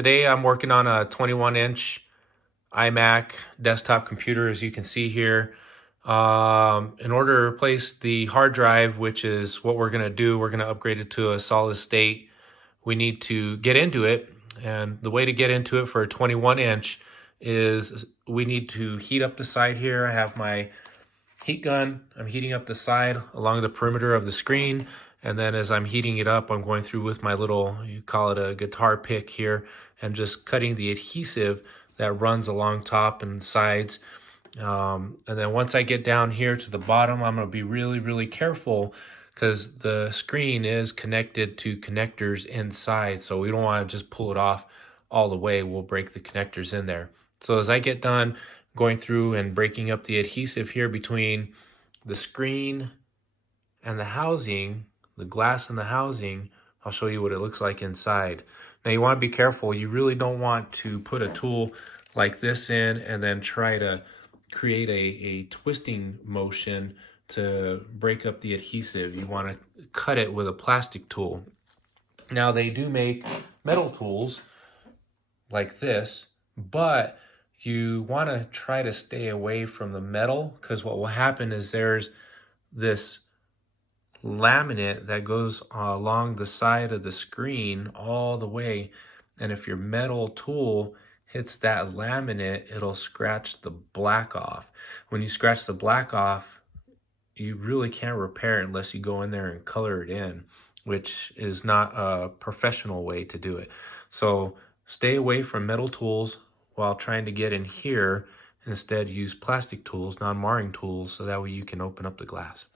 Today I'm working on a 21-inch iMac desktop computer, as you can see here. In order to replace the hard drive, which is what we're going to do, we're going to upgrade it to a solid state. We need to get into it, and the way to get into it for a 21-inch is we need to heat up the side here. I have my heat gun. I'm heating up the side along the perimeter of the screen, and then as I'm heating it up, I'm going through with my little, you call it a guitar pick here, and just cutting the adhesive that runs along top and sides. And then once I get down here to the bottom, I'm going to be really careful because the screen is connected to connectors inside, so we don't want to just pull it off all the way. We'll break the connectors in there. So as I get done going through and breaking up the adhesive here between the screen and the housing, the glass and the housing, I'll show you what it looks like inside. Now you want to be careful. You really don't want to put a tool like this in and then try to create a twisting motion to break up the adhesive. You want to cut it with a plastic tool. Now they do make metal tools like this, but you want to try to stay away from the metal, because what will happen is there's this laminate that goes along the side of the screen all the way, and if your metal tool hits that laminate, it'll scratch the black off. When you scratch the black off, you really can't repair it unless you go in there and color it in, which is not a professional way to do it. So stay away from metal tools while trying to get in here. Instead, use plastic tools, non-marring tools, so that way you can open up the glass.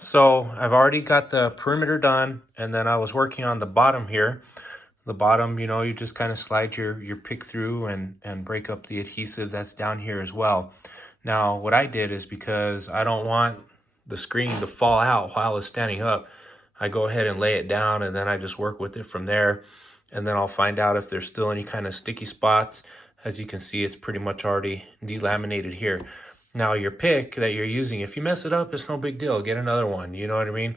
So I've already got the perimeter done, and then I was working on the bottom here. The bottom, you just kind of slide your pick through and break up the adhesive that's down here as well. Now what I did is, because I don't want the screen to fall out while it's standing up, I go ahead and lay it down, and then I just work with it from there. And then I'll find out if there's still any kind of sticky spots. As you can see, it's pretty much already delaminated here. Now your pick that you're using, if you mess it up, it's no big deal. Get another one, you know what I mean?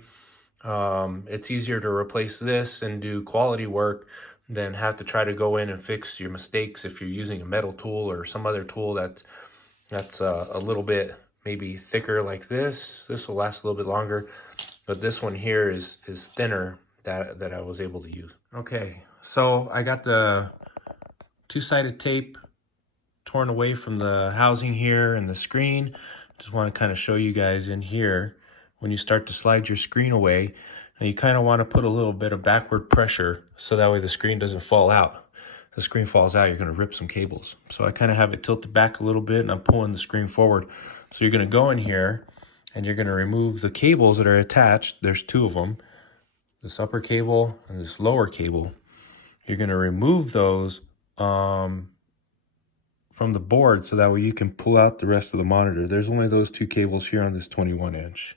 It's easier to replace this and do quality work than have to try to go in and fix your mistakes if you're using a metal tool or some other tool that's a little bit maybe thicker like this. This will last a little bit longer, but this one here is thinner that I was able to use. Okay, so I got the two-sided tape torn away from the housing here and the screen. Just want to kind of show you guys in here, when you start to slide your screen away, and you kind of want to put a little bit of backward pressure so that way the screen doesn't fall out. If the screen falls out, you're going to rip some cables. So I kind of have it tilted back a little bit, and I'm pulling the screen forward. So you're going to go in here and you're going to remove the cables that are attached. There's two of them, this upper cable and this lower cable. You're going to remove those from the board so that way you can pull out the rest of the monitor. There's only those two cables here on this 21-inch.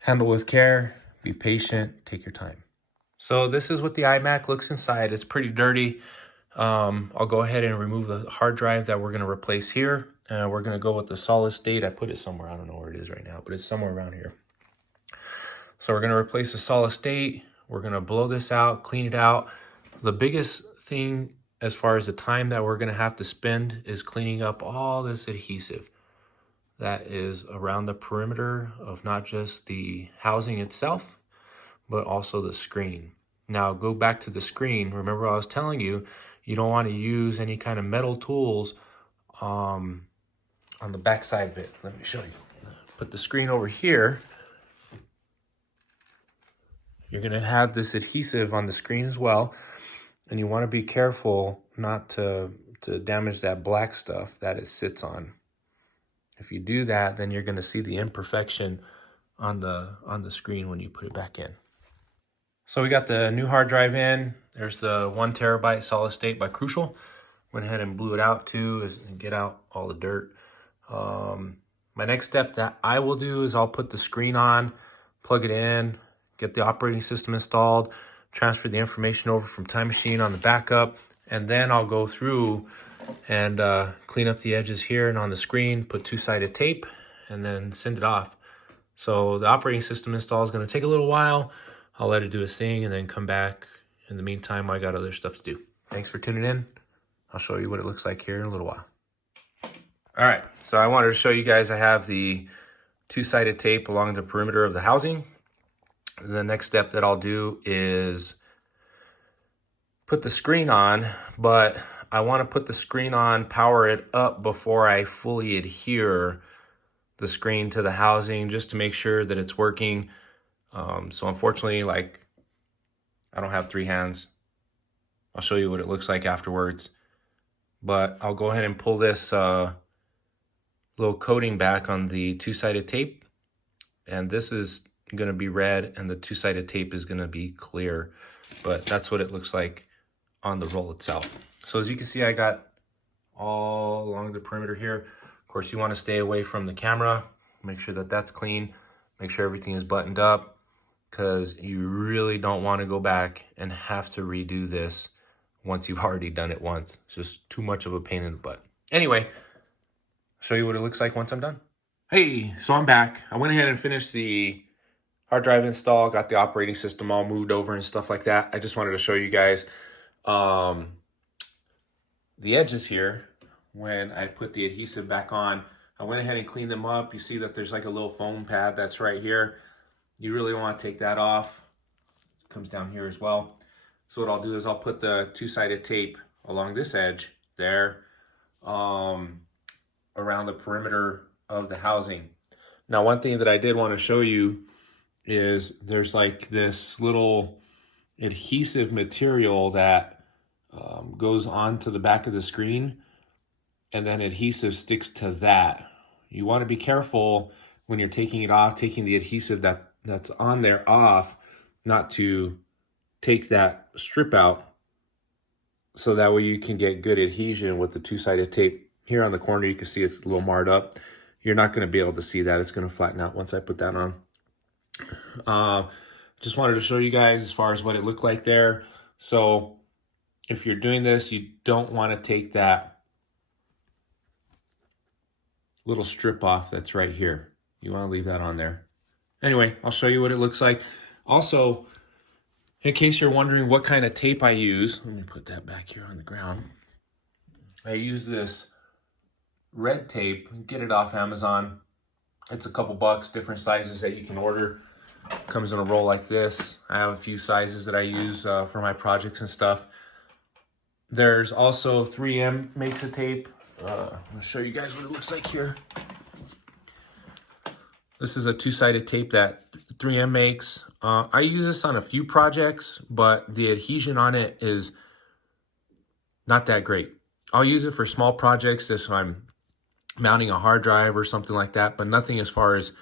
Handle with care, be patient, take your time. So this is what the iMac looks inside. It's pretty dirty. I'll go ahead and remove the hard drive that we're going to replace here. We're going to go with the solid state. I put it somewhere, I don't know where it is right now, but it's somewhere around here. So we're going to replace the solid state. We're going to blow this out, clean it out. The biggest thing as far as the time that we're going to have to spend is cleaning up all this adhesive that is around the perimeter of not just the housing itself, but also the screen. Now go back to the screen. Remember I was telling you, you don't want to use any kind of metal tools on the back side of it. Let me show you. Put the screen over here. You're going to have this adhesive on the screen as well. And you want to be careful not to damage that black stuff that it sits on. If you do that, then you're going to see the imperfection on the screen when you put it back in. So we got the new hard drive in. There's the 1 terabyte solid state by Crucial. Went ahead and blew it out too, and get out all the dirt. My next step that I will do is I'll put the screen on, plug it in, get the operating system installed, transfer the information over from Time Machine on the backup, and then I'll go through and clean up the edges here and on the screen, put two-sided tape, and then send it off. So the operating system install is going to take a little while. I'll let it do its thing and then come back in the meantime, I got other stuff to do. Thanks for tuning in. I'll show you what it looks like here in a little while. All right, so I wanted to show you guys I have the two-sided tape along the perimeter of the housing. The next step that I'll do is put the screen on, but I want to put the screen on, power it up before I fully adhere the screen to the housing, just to make sure that it's working. So unfortunately, like, I don't have 3 hands. I'll show you what it looks like afterwards. But I'll go ahead and pull this little coating back on the two-sided tape. And this is going to be red, and the two-sided tape is going to be clear. But that's what it looks like on the roll itself. So as you can see, I got all along the perimeter here. Of course, you want to stay away from the camera. Make sure that that's clean. Make sure everything is buttoned up, because you really don't want to go back and have to redo this once you've already done it once. It's just too much of a pain in the butt. Anyway, I'll show you what it looks like once I'm done. Hey, so I'm back. I went ahead and finished the hard drive install, got the operating system all moved over and stuff like that. I just wanted to show you guys the edges here. When I put the adhesive back on, I went ahead and cleaned them up. You see that there's like a little foam pad that's right here. You really want to take that off. It comes down here as well. So what I'll do is I'll put the two-sided tape along this edge there, around the perimeter of the housing. Now, one thing that I did want to show you is there's like this little adhesive material that goes onto the back of the screen, and then adhesive sticks to that. You want to be careful when you're taking it off, taking the adhesive that's on there off, not to take that strip out, so that way you can get good adhesion with the two-sided tape. Here on the corner, you can see it's a little marred up. You're not going to be able to see that. It's going to flatten out once I put that on. Just wanted to show you guys as far as what it looked like there. So if you're doing this, you don't want to take that little strip off that's right here. You want to leave that on there. Anyway, I'll show you what it looks like. Also, in case you're wondering what kind of tape I use, let me put that back here on the ground. I use this red tape. Get it off Amazon. It's a couple bucks, different sizes that you can order. Comes in a roll like this. I have a few sizes that I use for my projects and stuff. There's also 3M makes a tape. I'll show you guys what it looks like here. This is a two-sided tape that 3M makes. I use this on a few projects, but the adhesion on it is not that great. I'll use it for small projects if I'm mounting a hard drive or something like that, but nothing as far as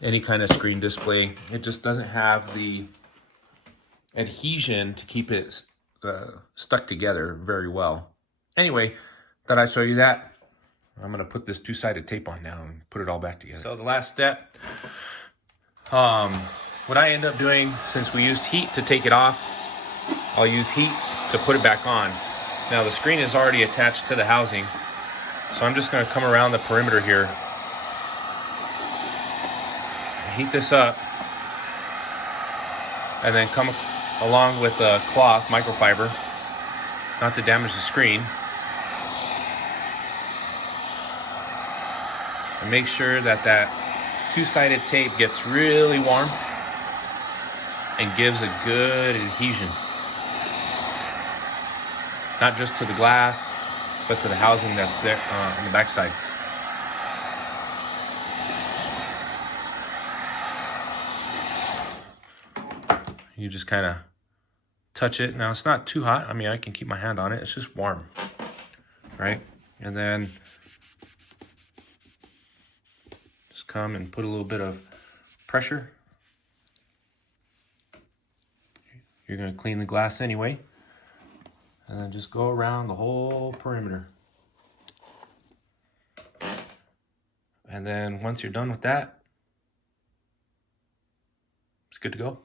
any kind of screen display. It just doesn't have the adhesion to keep it stuck together very well. Anyway, thought I'd show you that. I'm going to put this two-sided tape on now and put it all back together. So the last step, what I end up doing, since we used heat to take it off, I'll use heat to put it back on. Now the screen is already attached to the housing, so I'm just going to come around the perimeter here, heat this up, and then come along with a cloth, microfiber, not to damage the screen. And make sure that that two-sided tape gets really warm and gives a good adhesion. Not just to the glass, but to the housing that's there on the backside. You just kind of touch it. Now it's not too hot. I mean, I can keep my hand on it. It's just warm, right? And then just come and put a little bit of pressure. You're going to clean the glass anyway. And then just go around the whole perimeter. And then once you're done with that, it's good to go.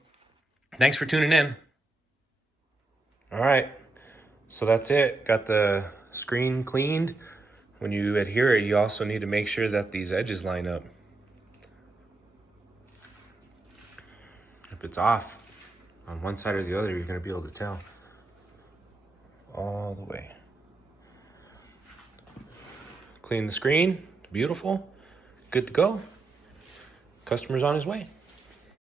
Thanks for tuning in. All right, so that's it. Got the screen cleaned. When you adhere it, you also need to make sure that these edges line up. If it's off on one side or the other, you're going to be able to tell. all the way. Clean the screen, beautiful, good to go. Customer's on his way.